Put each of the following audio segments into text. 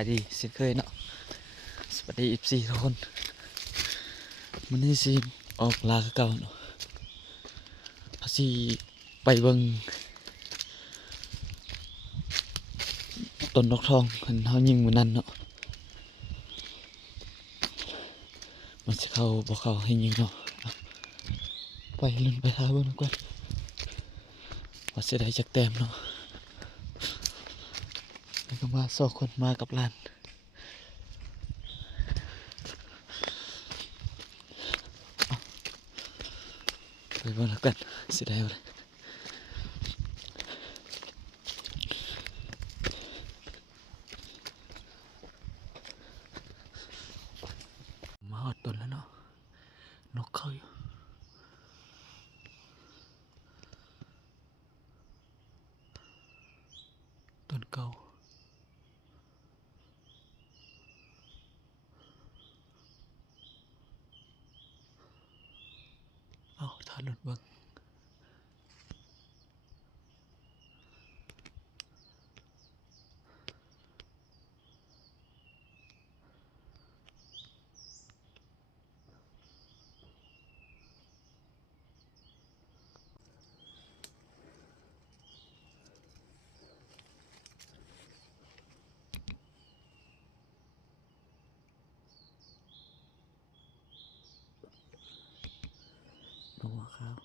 ายดีเช่นเคยเนาะสวัสดี14ทุกคนมันนี้สิออกลาคือเก่าเนาะพาสิไปเบิ่งต้นดอกทองเห็นเฮายิงมื้อนั้นเนาะมันสิเข้าบ่เข้าให้ยิงเนาะไปเล่นไปหาเบิ่งก่อนว่าสิได้จักแต้มเนาะแล้วก็มา2คนมากับหลานไปเบิ่งแล้วกันสิได้บ่มาฮอดต้นแล้วเนาะนกเข้าอยู่ต้นเก่าเอาถ่ายรถเบิ่งนกหัวขาว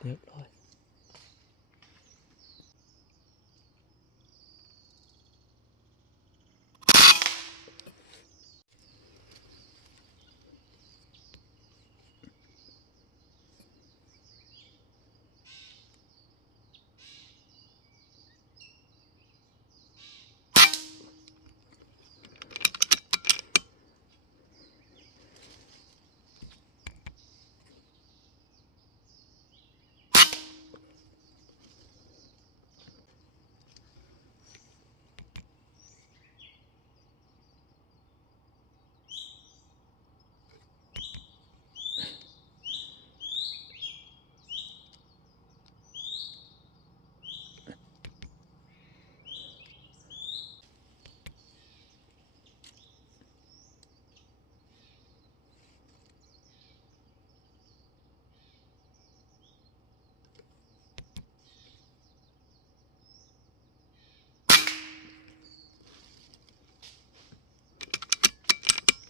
เรียบร้อย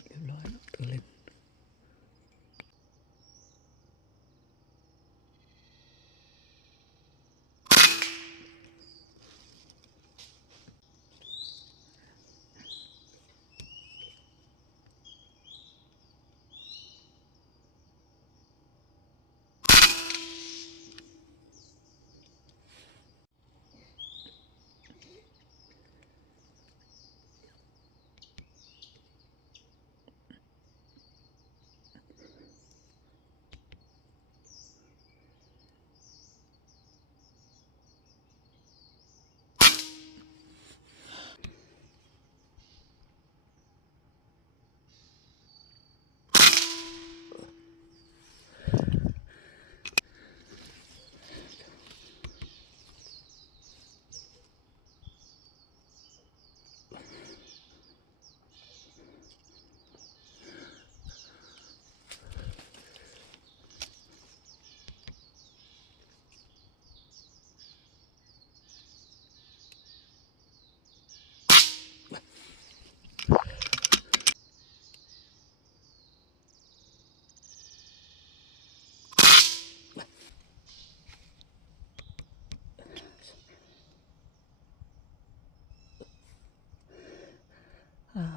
เรียบร้อยแล้วตัวเล่น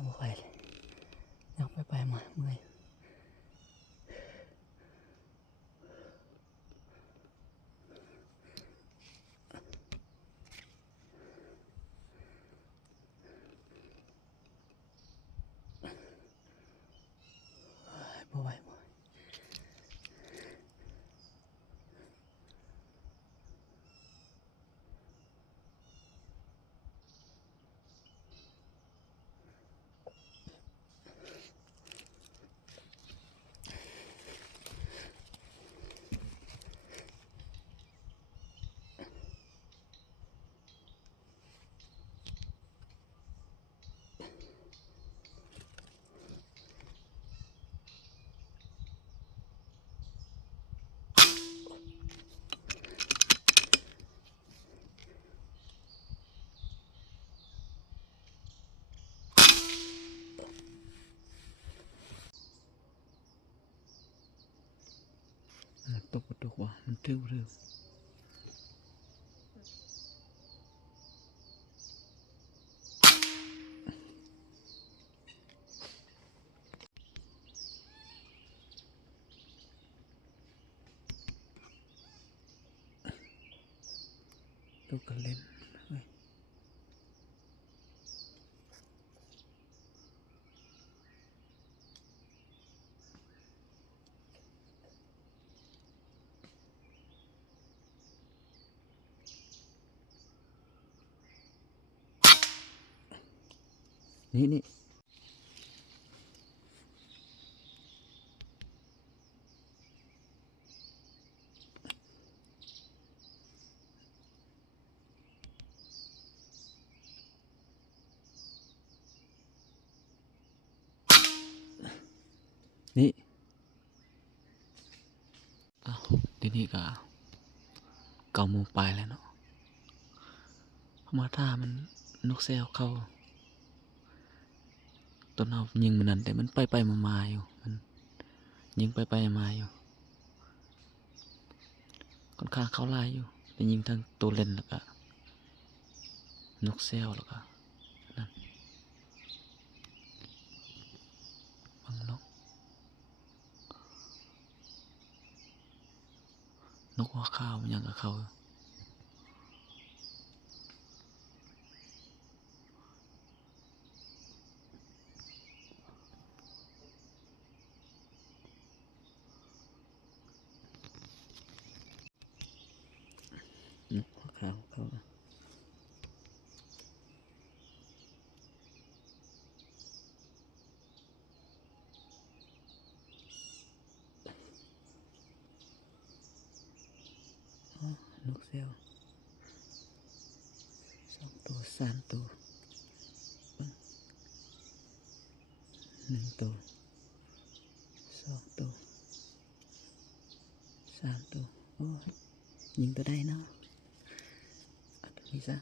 บ่ไหวเลยยังไปมาเมื่อยบ่ไหว ตกตกว่ะมันทึ่วตกกันเล่นเฮ้ยนี่นี่อ้าวทีนี้ก็9 โมงปลายแล้วเนาะมาท่ามันนกแซวเข้าต้นเอายิงมันนั่นแต่มันไปมาอยู่มันยิงไปมาอยู่ค่อนข้างเข้าลายอยู่แต่ยิงทั้งตัวเล่นแล้วก็นกแซวแล้วก็นั่นบังนกหัวข้าวมันยังกับเขานกหัวข้าวเขานกแซว2 ตัว 3 ตัว1 ตัว 2 ตัว 3 ตัวโอ้ยยิงตัวได้เนาะเอาตัวนี้ซะ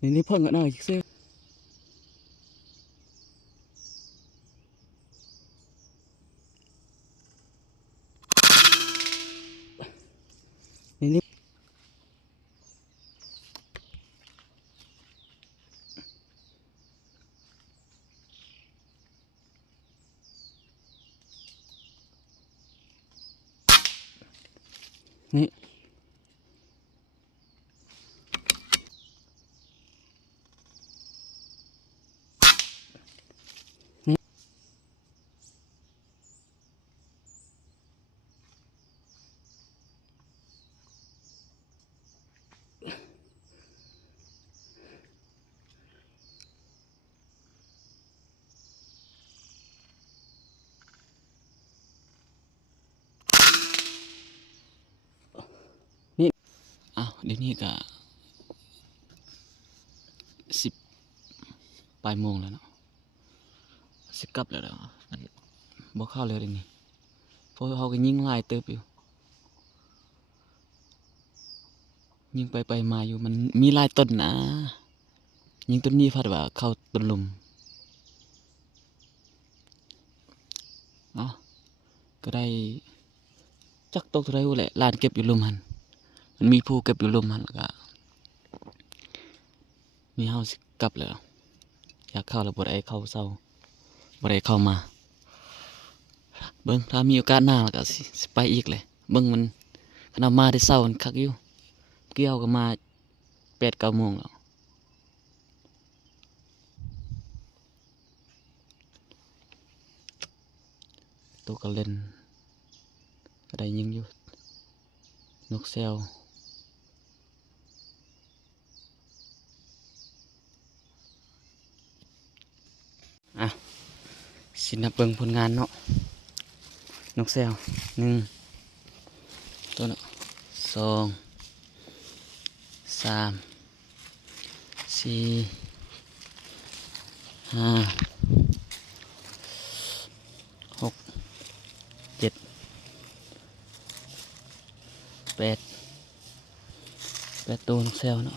นี่พ่นก็น่าอีกเสื้อนี่นี่ อ้าวเดี๋ยวนี้ก็10ปลายโมงแล้วเนาะสิกลับแล้วเนาะบ่เข้าเลยเดี๋ยวนี้เพราะเขาก็ยิงลายเติบอยู่ยิงไปมาอยู่มันมีลายต้นนะยิงต้นนี้พัดว่าเข้าต้นลมเนาะก็ได้จักตกเท่าไรวะแหละลานเก็บอยู่ลมหันมันมีผู้เก็บอยู่ลมหันแล้วก็มีเฮาสิกลับแล้วอยากเข้าแล้วบ่ได้เข้าเศร้าบ่ได้เข้ามาเบิ่งถ้ามีโอกาสหน้าแล้วก็สิไปอีกเลยเบิ่งมันขนาดมาได้เศร้ามันคักอยู่เกี่ยวก็มา8-9 โมงแล้วตัวก็เล่นก็ได้ยิงอยู่นกแซวอ่ะสินับเบิ่งผลงานเนาะนกแซว1ตัวเนาะ2 3 4 5 6 7 8ตัวนกแซวเนาะ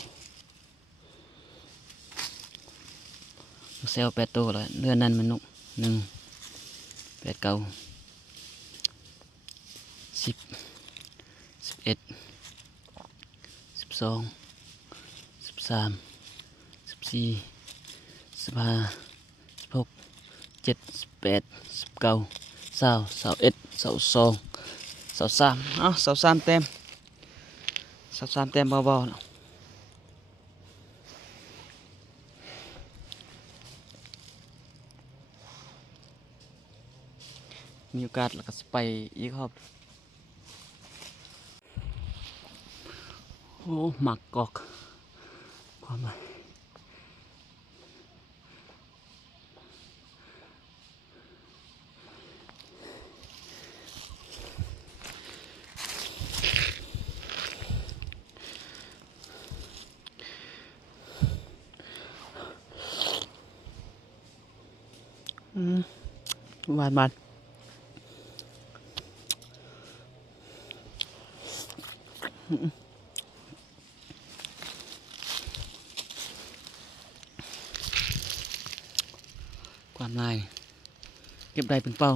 นกแซว8ตัวแล้วเรือนนั้นมันนก1 8 9 10 11 12 13 14 15 16 17 18 19 20 21 22 2323 เต็ม23 เต็มเบาๆเนาะมีโอกาสแล้วก็ไปอีกครับโอ้หมักกอกความหมายหวานมันความลายเก็บได้เป็นเป้า